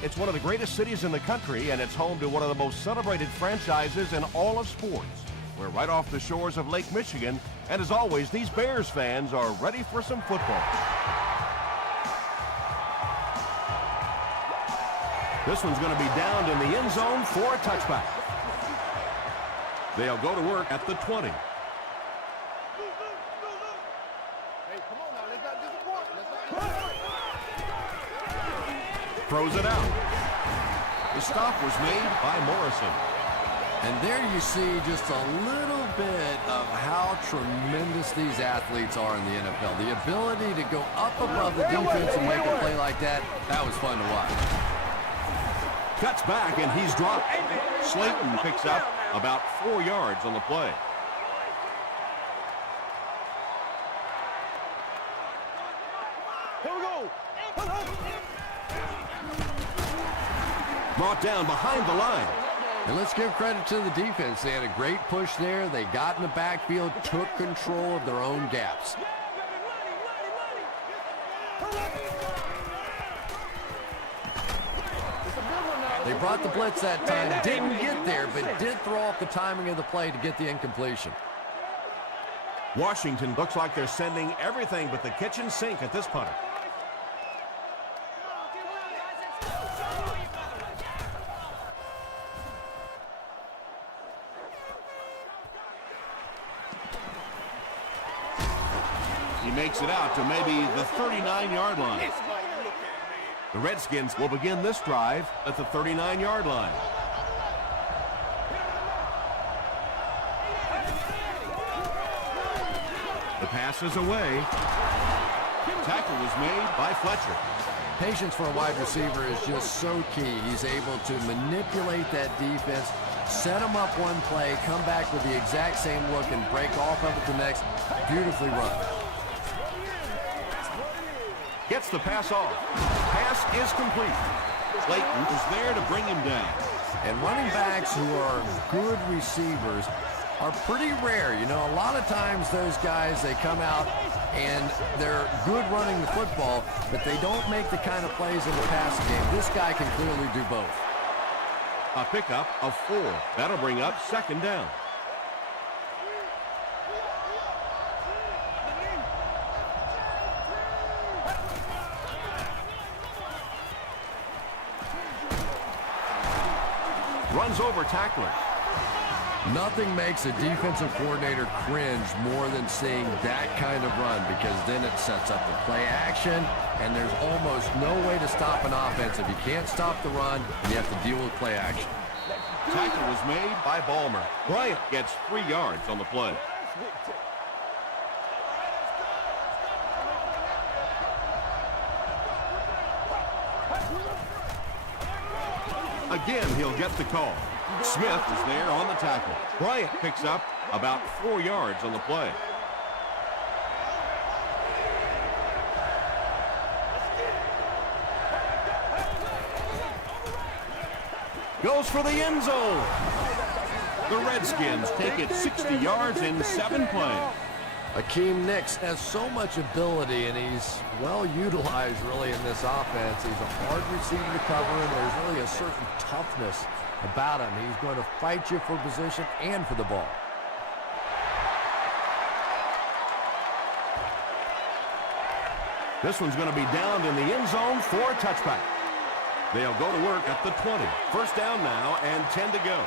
It's one of the greatest cities in the country, and it's home to one of the most celebrated franchises in all of sports. We're right off the shores of Lake Michigan, and as always, these Bears fans are ready for some football. This one's going to be downed in the end zone for a touchback. They'll go to work at the 20. Throws it out. The stop was made by Morrison. And there you see just a little bit of how tremendous these athletes are in the NFL. The ability to go up above the defense and make a play like that, that was fun to watch. Cuts back, and he's dropped. Slayton picks up about 4 yards on the play. Here we go. Brought down behind the line. And let's give credit to the defense. They had a great push there. They got in the backfield, took control of their own gaps. They brought the blitz that time, didn't get there, but did throw off the timing of the play to get the incompletion. Washington looks like they're sending everything but the kitchen sink at this punter. He makes it out to maybe the 39-yard line. The Redskins will begin this drive at the 39-yard line. The pass is away. Tackle was made by Fletcher. Patience for a wide receiver is just so key. He's able to manipulate that defense, set them up one play, come back with the exact same look, and break off of it the next. Beautifully run. Gets the pass off. Pass is complete. Slayton is there to bring him down. And running backs who are good receivers are pretty rare. You know, a lot of times those guys, they come out and they're good running the football, but they don't make the kind of plays in the passing game. This guy can clearly do both. A pickup of 4. That'll bring up second down. Runs over tackler. Nothing makes a defensive coordinator cringe more than seeing that kind of run, because then it sets up the play action, and there's almost no way to stop an offense. If you can't stop the run, you have to deal with play action. Tackle was made by Ballmer. Bryant gets 3 yards on the play. Again, he'll get the call. Smith is there on the tackle. Bryant picks up about 4 yards on the play. Goes for the end zone. The Redskins take it 60 yards in 7 plays. Akeem Nicks has so much ability, and he's well utilized really in this offense. He's a hard receiver to cover, and there's really a certain toughness about him. He's going to fight you for position and for the ball. This one's going to be downed in the end zone for a touchback. They'll go to work at the 20. First down now and 10 to go.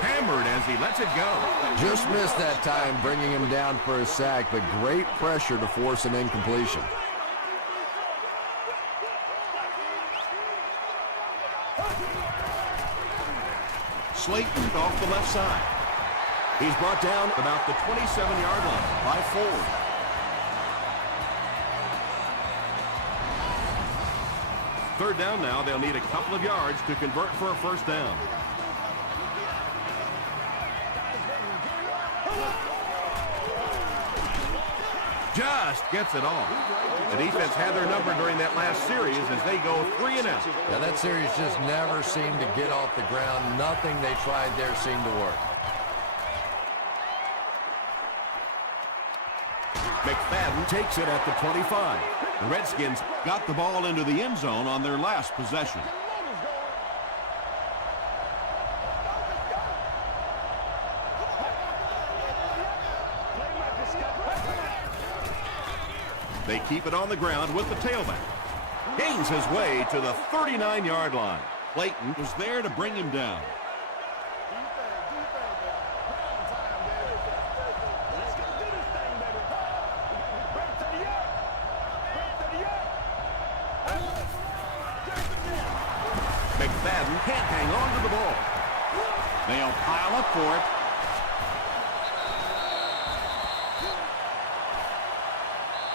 Hammered as he lets it go. Just missed that time, bringing him down for a sack, but great pressure to force an incompletion. Slayton off the left side. He's brought down about the 27-yard line by Ford. Third down now. They'll need a couple of yards to convert for a first down. Just gets it off. The defense had their number during that last series as they go 3 and out. Yeah, that series just never seemed to get off the ground. Nothing they tried there seemed to work. McFadden takes it at the 25. The Redskins got the ball into the end zone on their last possession. They keep it on the ground with the tailback. Gains his way to the 39-yard line. Clayton was there to bring him down. McFadden can't hang on to the ball. They'll pile up for it.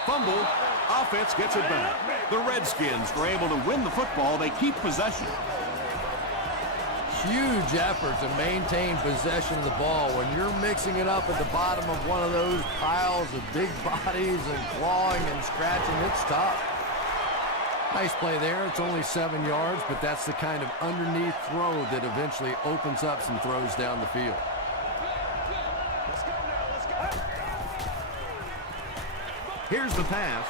Fumble. Offense gets it back. The Redskins were able to win the football. They keep possession. Huge effort to maintain possession of the ball. When you're mixing it up at the bottom of one of those piles of big bodies and clawing and scratching, it's tough. Nice play there. It's only 7 yards, but that's the kind of underneath throw that eventually opens up some throws down the field. Here's the pass.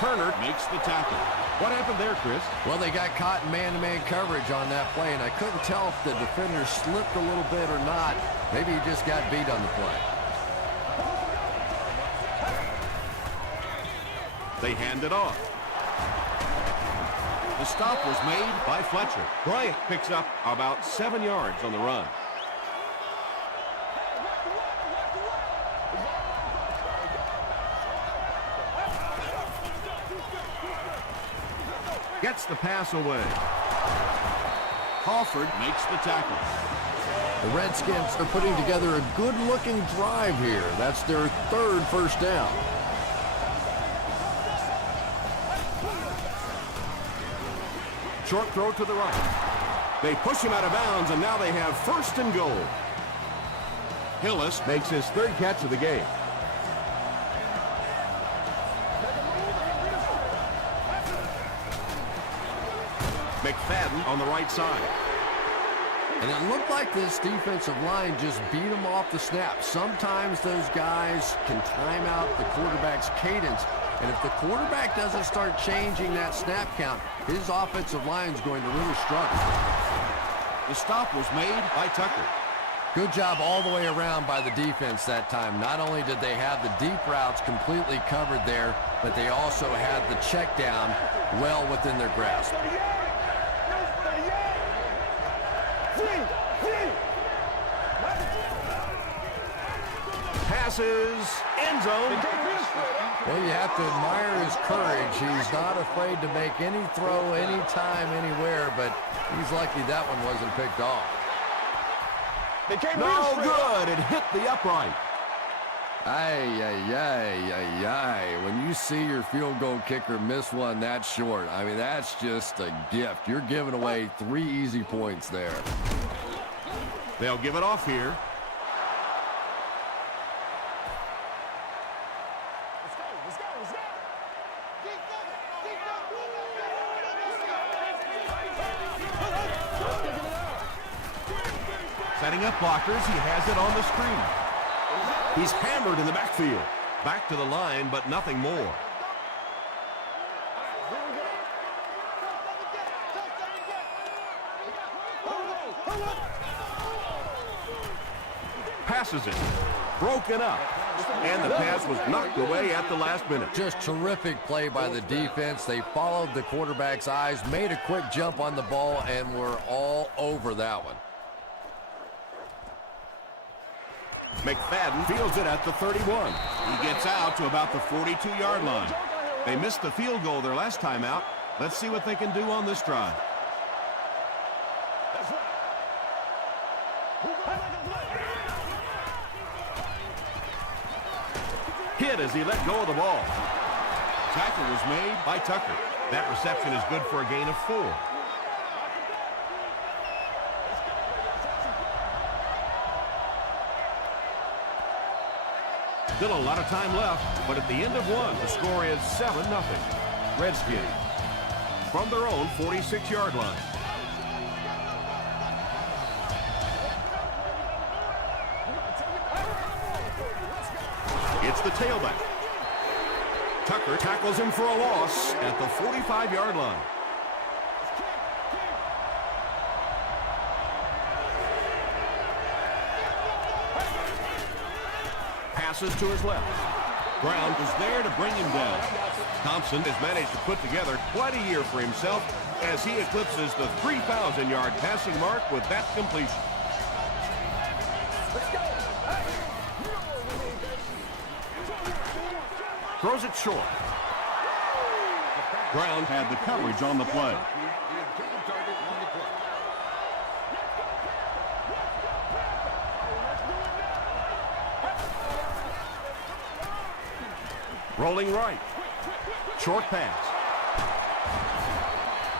Turner makes the tackle. What happened there, Chris? Well, they got caught in man-to-man coverage on that play, and I couldn't tell if the defender slipped a little bit or not. Maybe he just got beat on the play. They hand it off. The stop was made by Fletcher. Bryant picks up about 7 yards on the run. Gets the pass away. Crawford makes the tackle. The Redskins are putting together a good-looking drive here. That's their third first down. Short throw to the right. They push him out of bounds, and now they have first and goal. Hillis makes his third catch of the game. McFadden on the right side. And it looked like this defensive line just beat them off the snap. Sometimes those guys can time out the quarterback's cadence. And if the quarterback doesn't start changing that snap count, his offensive line is going to really struggle. The stop was made by Tucker. Good job all the way around by the defense that time. Not only did they have the deep routes completely covered there, but they also had the check down well within their grasp. Passes, end zone. Well, you have to admire his courage. He's not afraid to make any throw, anytime, anywhere, but he's lucky that one wasn't picked off. No good. It hit the upright. Ay, ay, ay, ay, ay. When you see your field goal kicker miss one that short, I mean, that's just a gift. You're giving away 3 easy points there. They'll give it off here. Setting up blockers, he has it on the screen. He's hammered in the backfield. Back to the line, but nothing more. Passes it. Broken up. And the pass was knocked away at the last minute. Just terrific play by the defense. They followed the quarterback's eyes, made a quick jump on the ball, and were all over that one. McFadden fields it at the 31. He gets out to about the 42-yard line. They missed the field goal their last time out. Let's see what they can do on this drive. Hit as he let go of the ball. Tackle was made by Tucker. That reception is good for a gain of 4. Still a lot of time left, but at the end of one, the score is 7-0. Redskins from their own 46-yard line. It's the tailback. Tucker tackles him for a loss at the 45-yard line. Passes to his left. Brown was there to bring him down. Thompson has managed to put together quite a year for himself as he eclipses the 3,000-yard passing mark with that completion. Throws it short. Brown had the coverage on the play. Rolling right. Short pass.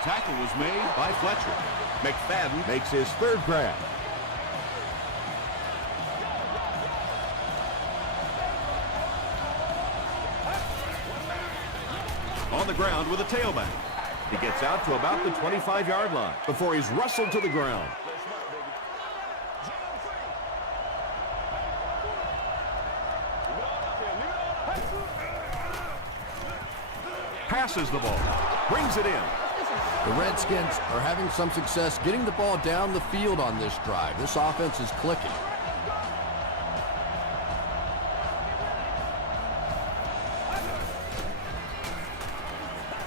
Tackle was made by Fletcher. McFadden makes his third grab. On the ground with a tailback. He gets out to about the 25-yard line before he's wrestled to the ground. Passes the ball, brings it in. The Redskins are having some success getting the ball down the field on this drive. This offense is clicking.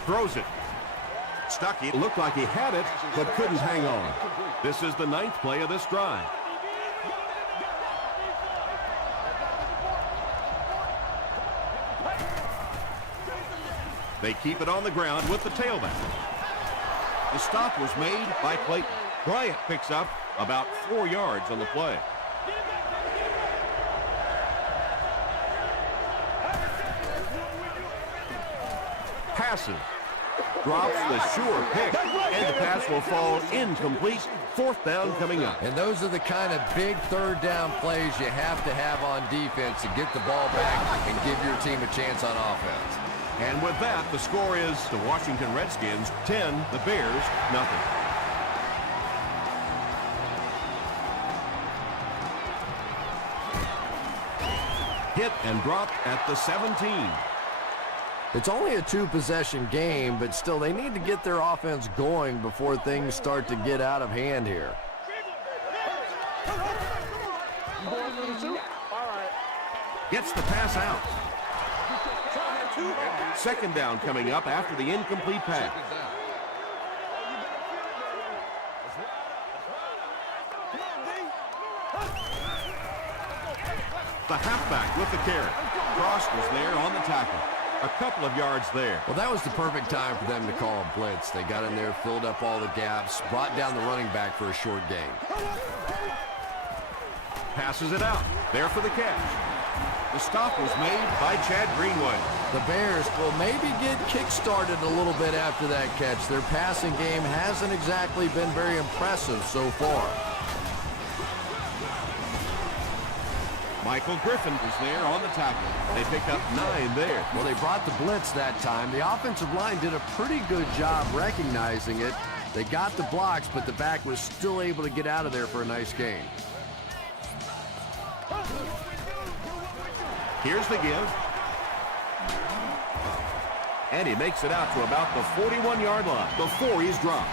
Throws it. Stuck it. Looked like he had it, but couldn't hang on. This is the 9th play of this drive. They keep it on the ground with the tailback. The stop was made by Clayton. Bryant picks up about 4 yards on the play. Passes. Drops the sure pick, and the pass will fall incomplete. 4th down coming up. And those are the kind of big third down plays you have to have on defense to get the ball back and give your team a chance on offense. And with that, the score is the Washington Redskins 10, the Bears nothing. Hit and dropped at the 17. It's only a 2-possession game, but still they need to get their offense going before things start to get out of hand here. Gets the pass out. 2nd down coming up after the incomplete pass. The halfback with the carry. Cross was there on the tackle. A couple of yards there. Well, that was the perfect time for them to call a blitz. They got in there, filled up all the gaps, brought down the running back for a short gain. Passes it out. There for the catch. The stop was made by Chad Greenway. The Bears will maybe get kick-started a little bit after that catch. Their passing game hasn't exactly been very impressive so far. Michael Griffin was there on the tackle. They pick up 9 there. Well, they brought the blitz that time. The offensive line did a pretty good job recognizing it. They got the blocks, but the back was still able to get out of there for a nice gain. Here's the give. And he makes it out to about the 41-yard line before he's dropped.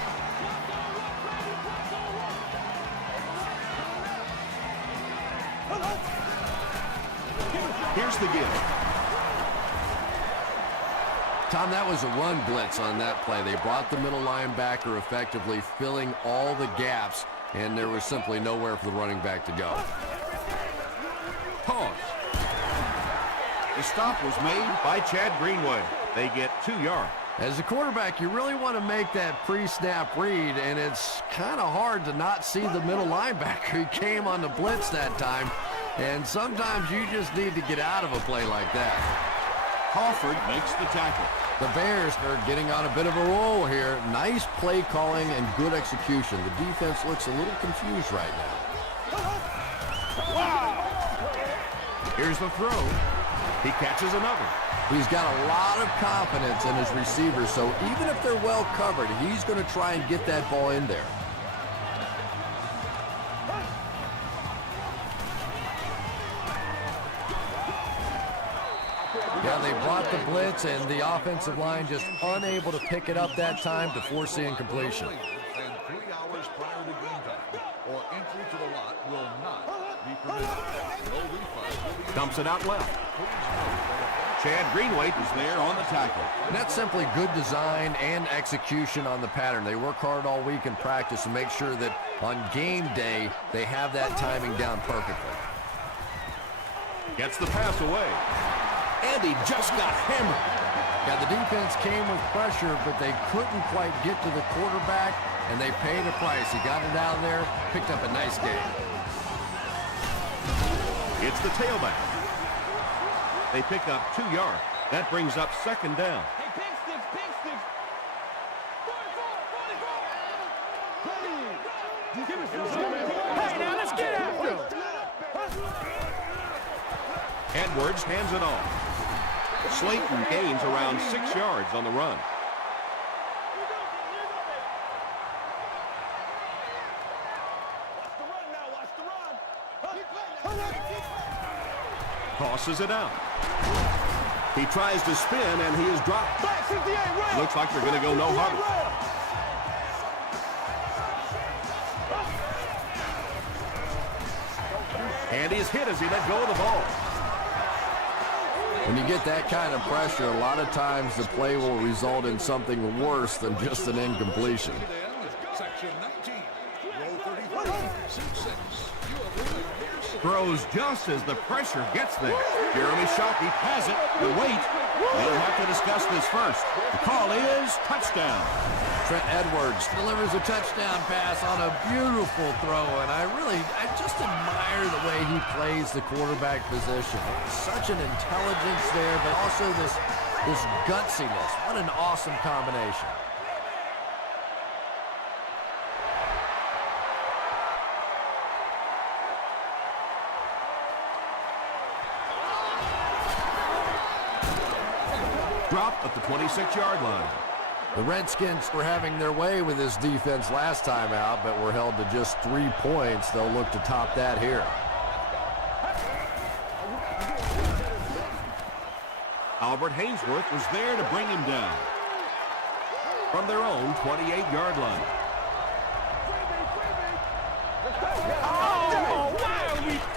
Here's the give. Tom, that was a run blitz on that play. They brought the middle linebacker effectively filling all the gaps, and there was simply nowhere for the running back to go. Pause. The stop was made by Chad Greenway. They get 2 yards. As a quarterback, you really want to make that pre-snap read, and it's kind of hard to not see the middle linebacker. He came on the blitz that time, and sometimes you just need to get out of a play like that. Crawford makes the tackle. The Bears are getting on a bit of a roll here. Nice play calling and good execution. The defense looks a little confused right now. Here's the throw. He catches another. He's got a lot of confidence in his receivers, so even if they're well covered, he's going to try and get that ball in there. Yeah, they brought the blitz, and the offensive line just unable to pick it up that time to force the incompletion. And 3 hours prior to game time, or entry to the lot will not be permitted. No refund will be Dumps it out left. Chad Greenway is there on the tackle. And that's simply good design and execution on the pattern. They work hard all week in practice to make sure that on game day, they have that timing down perfectly. Gets the pass away. And he just got hammered. Yeah, the defense came with pressure, but they couldn't quite get to the quarterback, and they paid a price. He got it out of there, picked up a nice game. It's the tailback. They pick up 2 yards. That brings up 2nd down. Hey, big sticks, big sticks. 44, 44. Give us hey, now let's get after him. Edwards hands it off. Slayton gains around 6 yards on the run. Tosses it out. He tries to spin, and he is dropped. Looks like they're going to go no huddle. And he's hit as he let go of the ball. When you get that kind of pressure, a lot of times the play will result in something worse than just an incompletion. Section 19, row 33, 6-6. Throws just as the pressure gets there. Jeremy Shockey has it. The wait. They'll have to discuss this first. The call is touchdown. Trent Edwards delivers a touchdown pass on a beautiful throw, and I just admire the way he plays the quarterback position. Such an intelligence there, but also this gutsiness. What an awesome combination. Drop at the 26-yard line. The Redskins were having their way with this defense last time out, but were held to just 3 points. They'll look to top that here. Albert Hainsworth was there to bring him down from their own 28-yard line.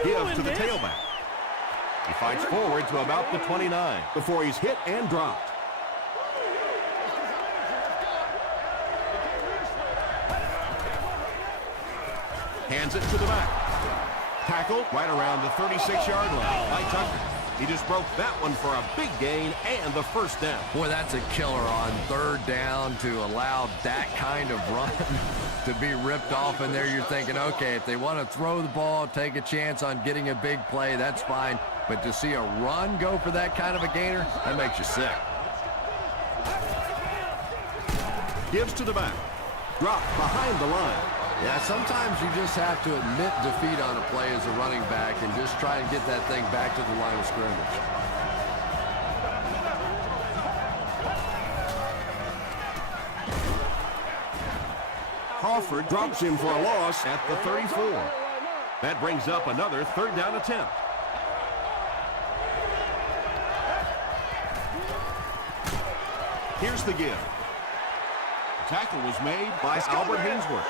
Gives to the tailback. He fights forward to about the 29 before he's hit and dropped. Hands it to the back. Tackle right around the 36-yard line by Tucker. He just broke that one for a big gain and the first down. Boy, that's a killer on 3rd down to allow that kind of run to be ripped off in there. You're thinking, okay, if they want to throw the ball, take a chance on getting a big play, that's fine. But to see a run go for that kind of a gainer, that makes you sick. Gives to the back. Drop behind the line. Yeah, sometimes you just have to admit defeat on a play as a running back and just try and get that thing back to the line of scrimmage. Crawford drops him for a loss at the 34. That brings up another 3rd down attempt. Here's the give. The tackle was made by Albert Hainsworth.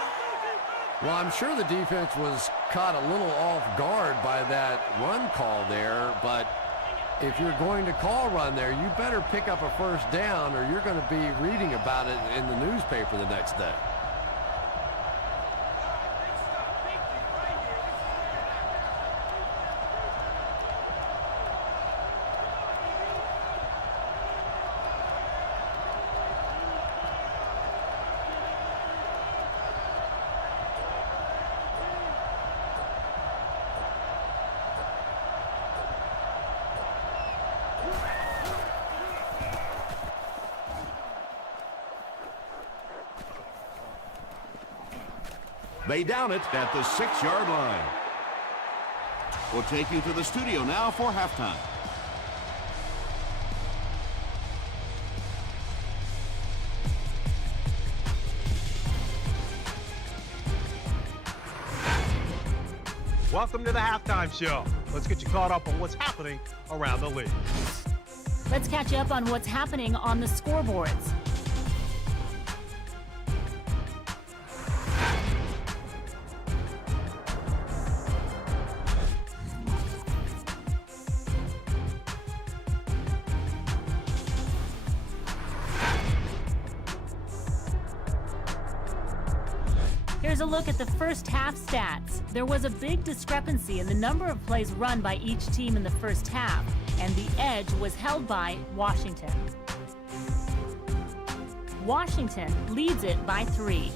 Well, I'm sure the defense was caught a little off guard by that run call there, but if you're going to call run there, you better pick up a 1st down or you're going to be reading about it in the newspaper the next day. They down it at the 6-yard line. We'll take you to the studio now for halftime. Welcome to the Halftime Show. Let's get you caught up on what's happening around the league. Let's catch up on what's happening on the scoreboards. Here's a look at the first half stats. There was a big discrepancy in the number of plays run by each team in the first half, and the edge was held by Washington. Washington leads it by 3.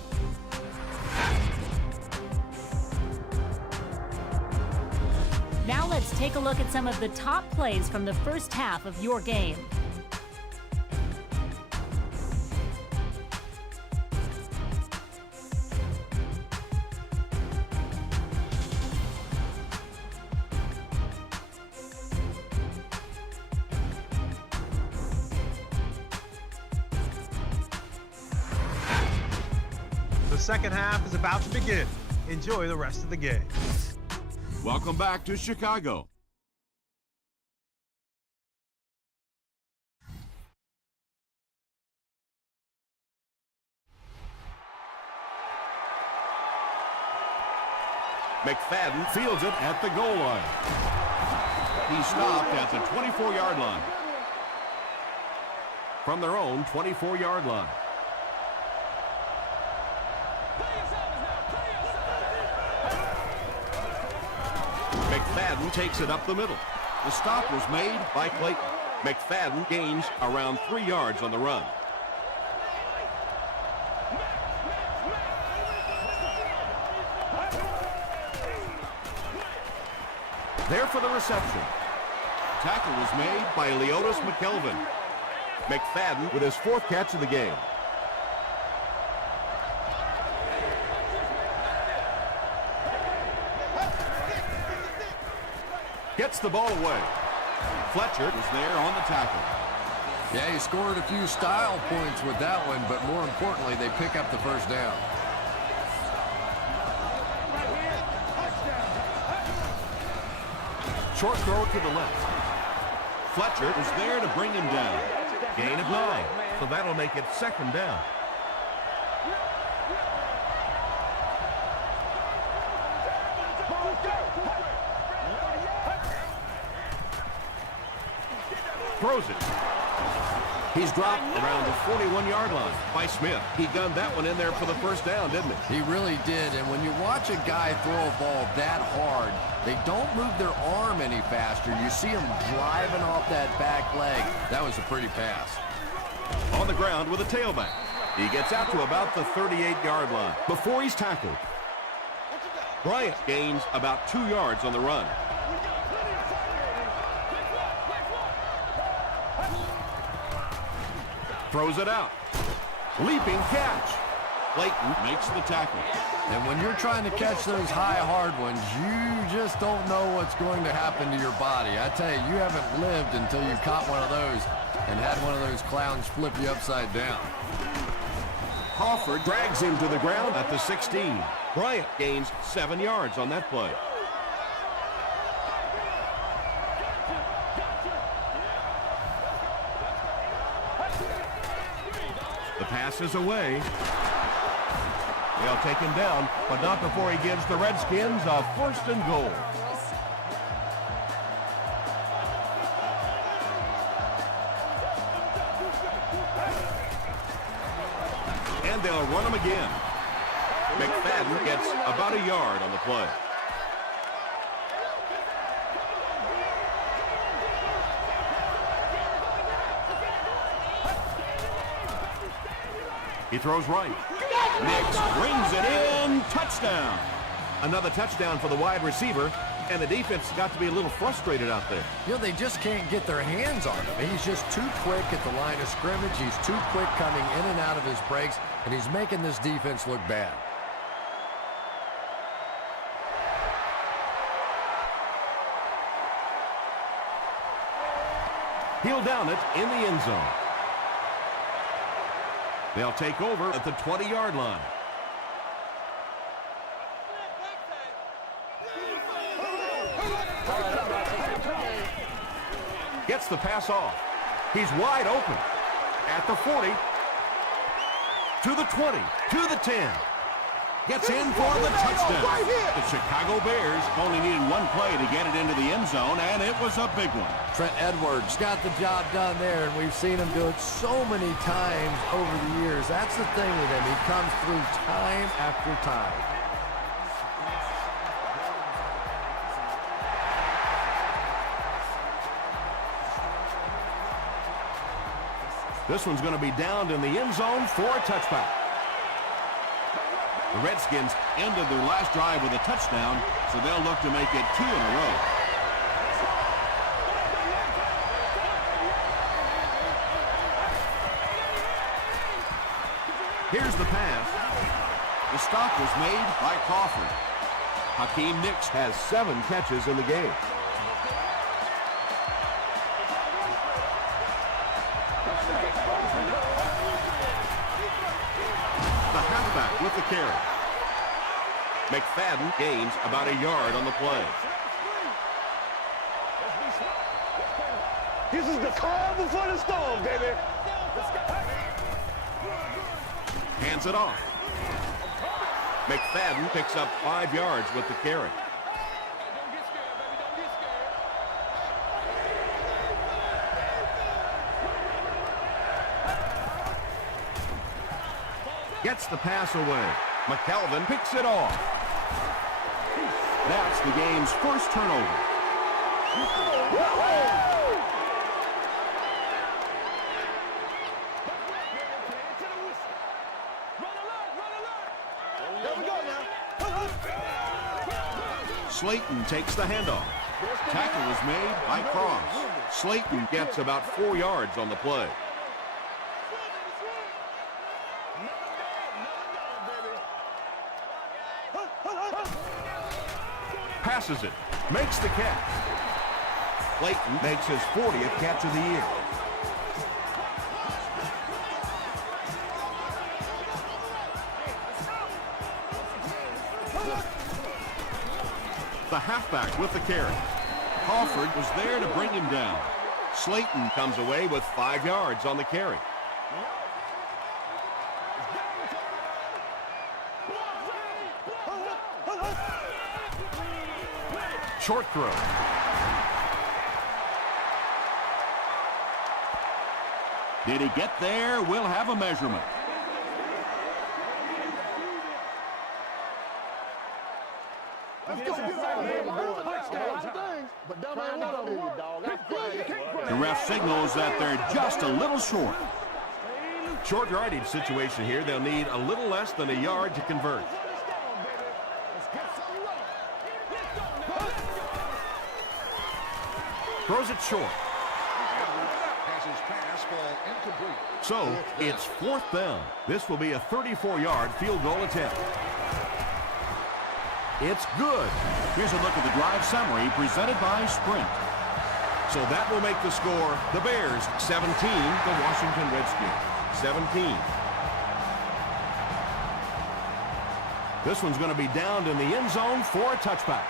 Now let's take a look at some of the top plays from the first half of your game. The second half is about to begin. Enjoy the rest of the game. Welcome back to Chicago. McFadden fields it at the goal line. He stopped at the 24-yard line. From their own 24-yard line. McFadden takes it up the middle. The stop was made by Clayton. McFadden gains around 3 yards on the run. There for the reception. Tackle was made by Leotis McKelvin. McFadden with his 4th catch of the game. Gets the ball away. Fletcher was there on the tackle. Yeah, he scored a few style points with that one, but more importantly, they pick up the first down. Short throw to the left. Fletcher was there to bring him down. Gain of 9, so that'll make it 2nd down. Throws it. He's dropped around the 41-yard line by Smith. He gunned that one in there for the first down, didn't he? He really did, and when you watch a guy throw a ball that hard, they don't move their arm any faster. You see him driving off that back leg. That was a pretty pass. On the ground with a tailback. He gets out to about the 38-yard line before he's tackled. Bryant gains about 2 yards on the run. Throws it out. Leaping catch. Clayton makes the tackle. And when you're trying to catch those high, hard ones, you just don't know what's going to happen to your body. I tell you, you haven't lived until you caught one of those and had one of those clowns flip you upside down. Crawford drags him to the ground at the 16. Bryant gains 7 yards on that play. The pass is away. They'll take him down, but not before he gives the Redskins a 1st and goal. And they'll run him again. McFadden gets about a yard on the play. He throws right. Nix brings it in. Touchdown. Another touchdown for the wide receiver, and the defense got to be a little frustrated out there. You know, they just can't get their hands on him. He's just too quick at the line of scrimmage. He's too quick coming in and out of his breaks, and he's making this defense look bad. He'll down it in the end zone. They'll take over at the 20-yard line. Gets the pass off. He's wide open. At the 40. To the 20. To the 10. Gets in for the touchdown. The Chicago Bears only needed one play to get it into the end zone, and it was a big one. Trent Edwards got the job done there, and we've seen him do it so many times over the years. That's the thing with him. He comes through time after time. This one's going to be downed in the end zone for a touchback. The Redskins ended their last drive with a touchdown, so they'll look to make it 2 in a row. Here's the pass. The stop was made by Crawford. Hakeem Nicks has 7 catches in the game. With the carry. McFadden gains about a yard on the play. This is the calm before the storm, baby. Hands it off. McFadden picks up 5 yards with the carry. Gets the pass away. McKelvin picks it off. That's the game's first turnover. Slayton takes the handoff. Tackle is made by Cross. Slayton gets about 4 yards on the play. Passes it, makes the catch. Clayton makes his 40th catch of the year. The halfback with the carry. Crawford was there to bring him down. Slayton comes away with 5 yards on the carry. Short throw. Did he get there? We'll have a measurement. The ref signals that they're just a little short. Short yardage situation here. They'll need a little less than a yard to convert. Throws it short. So it's 4th down. This will be a 34-yard field goal attempt. It's good. Here's a look at the drive summary presented by Sprint. So that will make the score the Bears 17, the Washington Redskins 17. This one's going to be downed in the end zone for a touchback.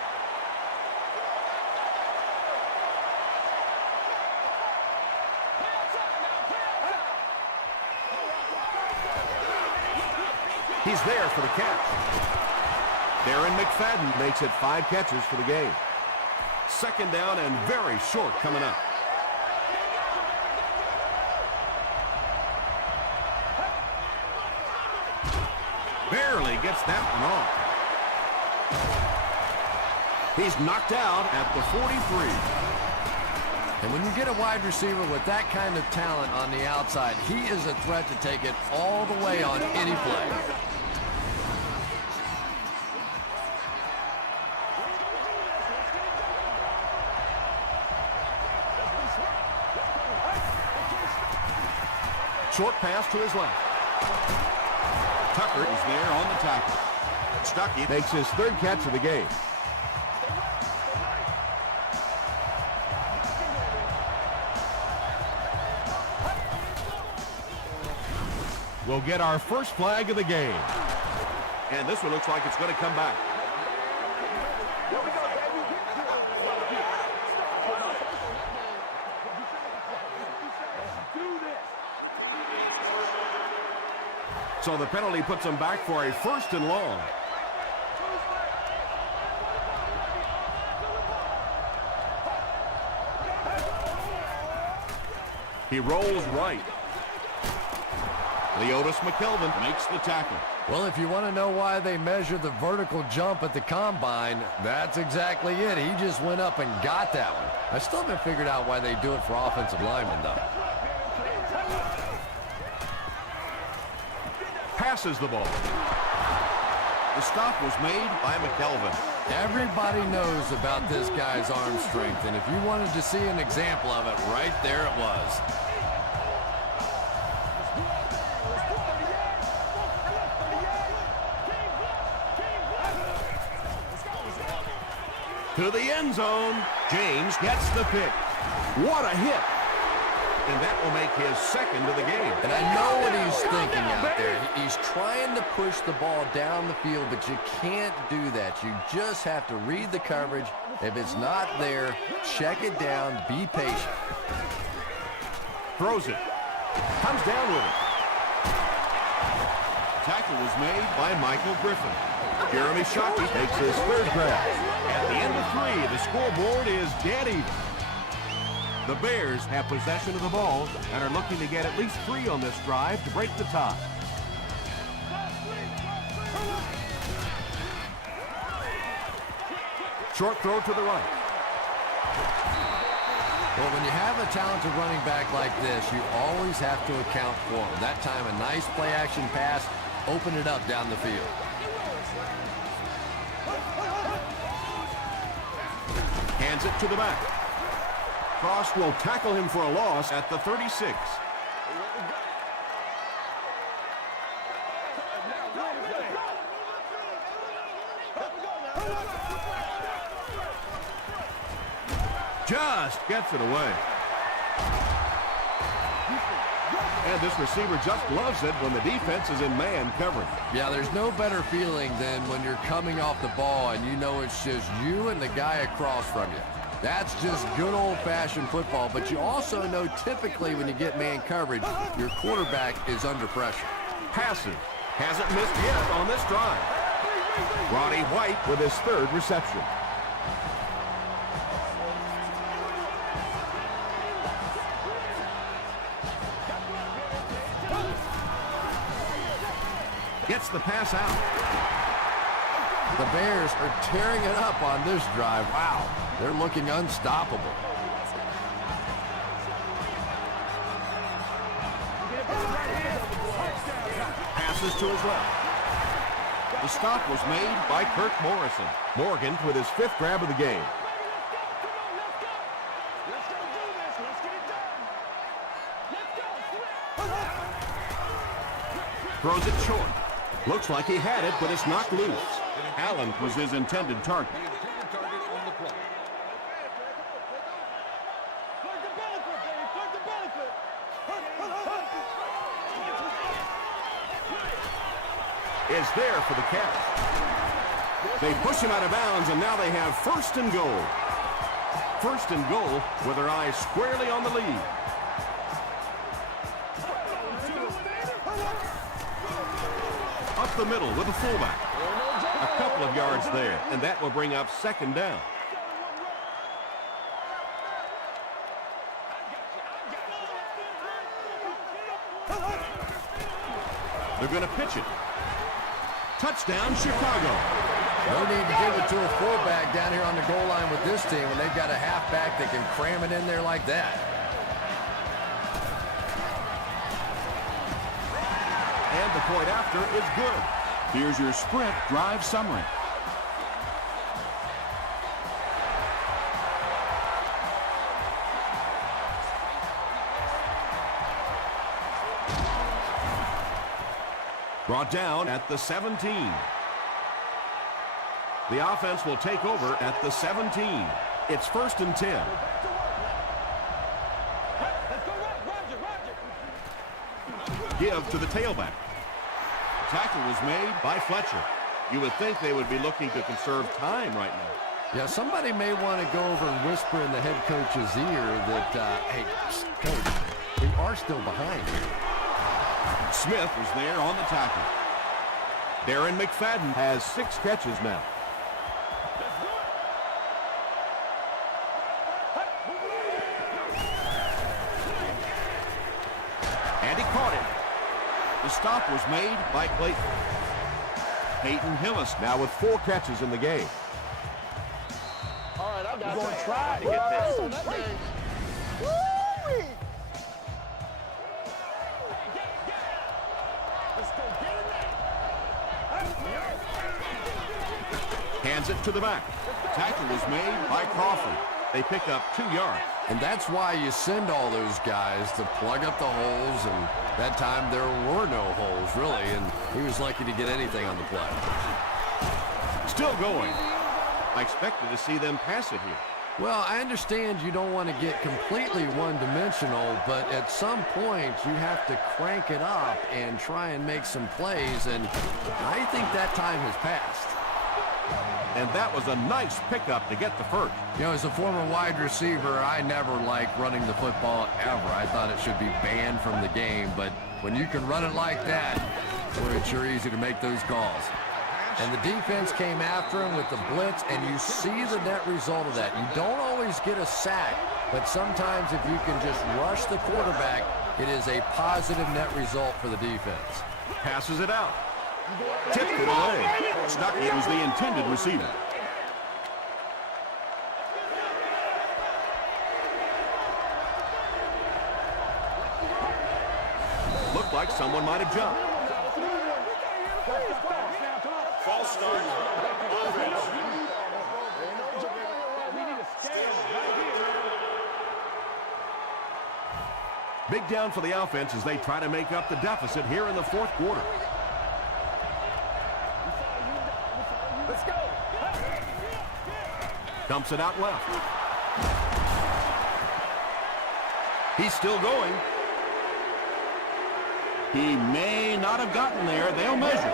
He's there for the catch. Darren McFadden makes it 5 catches for the game. 2nd down and very short coming up. Barely gets that one off. He's knocked out at the 43. And when you get a wide receiver with that kind of talent on the outside, he is a threat to take it all the way on any play. Short pass to his left. Tucker is there on the tackle. Stuckey makes his 3rd catch of the game. We'll get our first flag of the game. And this one looks like it's going to come back. So the penalty puts them back for a 1st and long. He rolls right. Leotis McKelvin makes the tackle. Well, if you want to know why they measure the vertical jump at the combine, that's exactly it. He just went up and got that one. I still haven't figured out why they do it for offensive linemen, though. Passes the ball. The stop was made by McKelvin. Everybody knows about this guy's arm strength, and if you wanted to see an example of it, right there it was. To the end zone. James gets the pick. What a hit. And that will make his 2nd of the game. And I know what he's thinking out there. He's trying to push the ball down the field, but you can't do that. You just have to read the coverage. If it's not there, check it down, be patient. Throws it. Comes down with it. Tackle was made by Michael Griffin. Jeremy Shockey makes his 3rd grab. At the end of 3, the scoreboard is dead even. The Bears have possession of the ball and are looking to get at least 3 on this drive to break the tie. Short throw to the right. Well, when you have a talented running back like this, you always have to account for him. That time, a nice play-action pass, open it up down the field. Hands it to the back. Frost will tackle him for a loss at the 36. Just gets it away. And this receiver just loves it when the defense is in man coverage. Yeah, there's no better feeling than when you're coming off the ball and you know it's just you and the guy across from you. That's just good old-fashioned football, but you also know typically when you get man coverage, your quarterback is under pressure. Passes. Hasn't missed yet on this drive. Roddy White with his 3rd reception. Gets the pass out. The Bears are tearing it up on this drive. Wow, they're looking unstoppable. Passes to his left. The stop was made by Kirk Morrison. Morgan with his 5th grab of the game. Throws it short. Looks like he had it, but it's knocked loose. Allen was his intended target. Is there for the catch. They push him out of bounds, and now they have 1st and goal. 1st and goal with their eyes squarely on the lead. Up the middle with the fullback. A couple of yards there, and that will bring up 2nd down. They're going to pitch it. Touchdown, Chicago. No need to give it to a fullback down here on the goal line with this team when they've got a halfback that can cram it in there like that. And the point after is good. Here's your sprint drive summary. Brought down at the 17. The offense will take over at the 17. It's 1st and 10. Give to the tailback. Tackle was made by Fletcher. You would think they would be looking to conserve time right now. Yeah, somebody may want to go over and whisper in the head coach's ear that, hey, coach, we are still behind here. Smith is there on the tackle. Darren McFadden has 6 catches now. And he caught it. The stop was made by Clayton. Peyton Hillis now with 4 catches in the game. All right, I'm going to try to get this. Hands it to the back. Tackle was made by Crawford. They pick up 2 yards. And that's why you send all those guys to plug up the holes, and that time there were no holes, really, and he was lucky to get anything on the play. Still going. I expected to see them pass it here. Well, I understand you don't want to get completely one-dimensional, but at some point you have to crank it up and try and make some plays, and I think that time has passed. And that was a nice pickup to get the first. You know, as a former wide receiver, I never liked running the football ever. I thought it should be banned from the game, but when you can run it like that, boy, it's sure easy to make those calls. And the defense came after him with the blitz, and you see the net result of that. You don't always get a sack, but sometimes if you can just rush the quarterback, it is a positive net result for the defense. Passes it out. Tipped it away. Stuckey was the intended receiver. Looked like someone might have jumped. False start. Big down for the offense as they try to make up the deficit here in the 4th quarter. Let's go. Dumps it out left. He's still going. He may not have gotten there. They'll measure.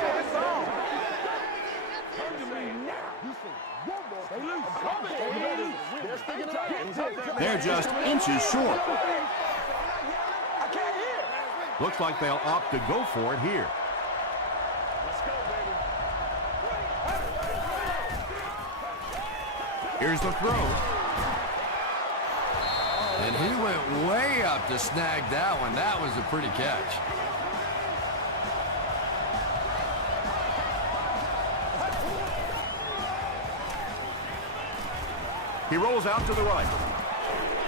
They're just inches short. Looks like they'll opt to go for it here. Here's the throw. And he went way up to snag that one. That was a pretty catch. He rolls out to the right.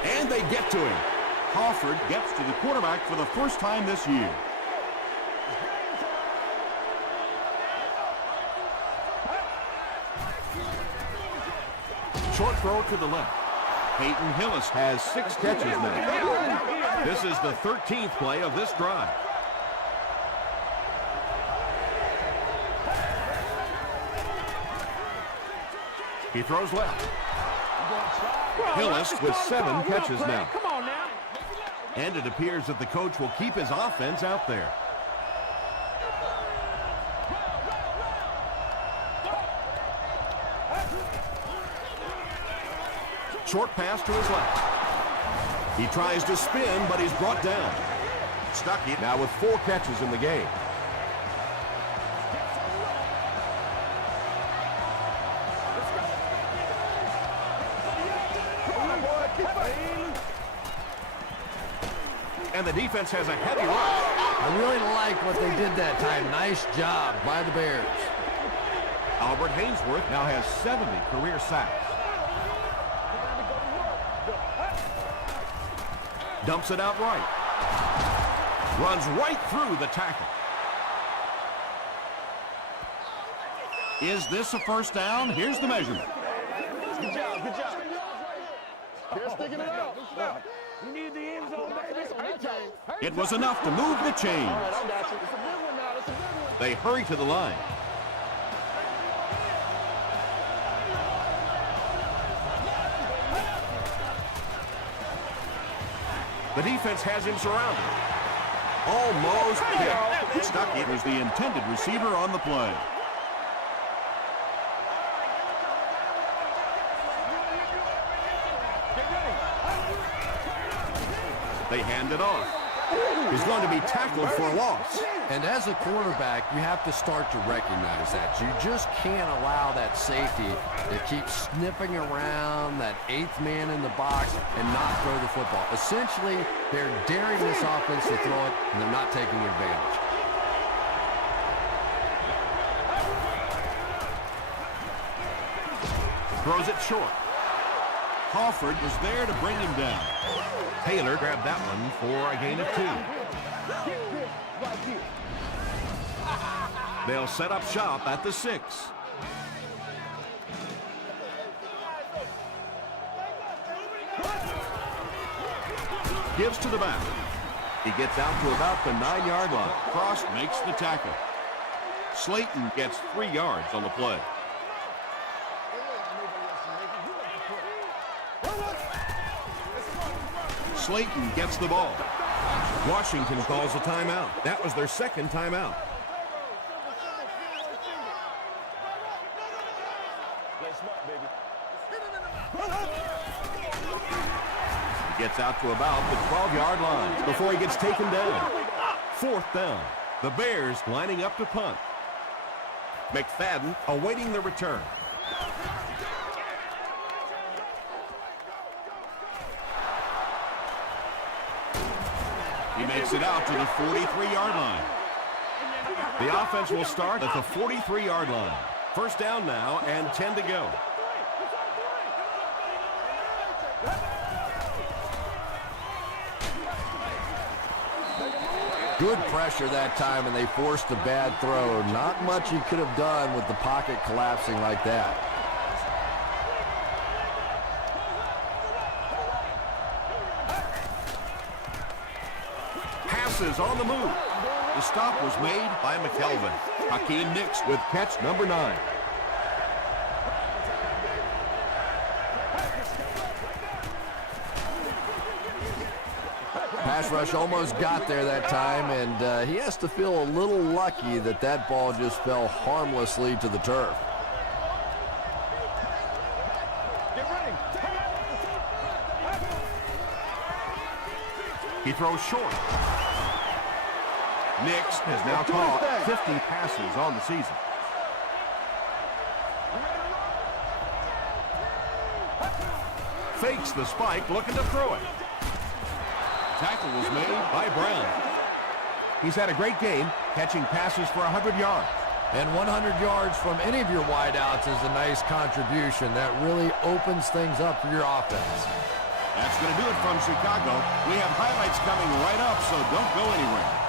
And they get to him. Crawford gets to the quarterback for the first time this year. Short throw to the left. Peyton Hillis has 6 catches now. This is the 13th play of this drive. He throws left. Hillis with 7 catches now. Come on now. And it appears that the coach will keep his offense out there. Short pass to his left. He tries to spin, but he's brought down. Stuckey now with 4 catches in the game. And the defense has a heavy rush. I really like what they did that time. Nice job by the Bears. Albert Hainsworth now has 70 career sacks. Dumps it out right. Runs right through the tackle. Is this a first down? Here's the measurement. Good job, good job. They're sticking it out. You need the end zone, baby. It was enough to move the chains. All right, I got you. It's a good one now. It's a good one. They hurry to the line. The defense has him surrounded. Almost picked. Stuckey was the intended receiver on the play. They hand it off. is going to be tackled for a loss. And as a quarterback, you have to start to recognize that. You just can't allow that safety to keep sniffing around that 8th man in the box and not throw the football. Essentially, they're daring this offense to throw it, and they're not taking advantage. Throws it short. Crawford was there to bring him down. Taylor grabbed that one for a gain of 2. They'll set up shop at the 6. Gives to the back. He gets out to about the 9-yard line. Frost makes the tackle. Slayton gets 3 yards on the play. Slayton gets the ball. Washington calls a timeout. That was their 2nd timeout. He gets out to about the 12-yard line before he gets taken down. 4th down. The Bears lining up to punt. McFadden awaiting the return. He makes it out to the 43-yard line. The offense will start at the 43-yard line. 1st down now and 10 to go. Good pressure that time, and they forced a bad throw. Not much he could have done with the pocket collapsing like that. Passes on the move. The stop was made by McKelvin. Hakeem Nicks with catch number 9. Pass rush almost got there that time, and he has to feel a little lucky that that ball just fell harmlessly to the turf. He throws short. Nicks has now caught 50 passes on the season. Fakes the spike, looking to throw it. Tackle was made by Brown. He's had a great game, catching passes for 100 yards. And 100 yards from any of your wideouts is a nice contribution. That really opens things up for your offense. That's going to do it from Chicago. We have highlights coming right up, so don't go anywhere.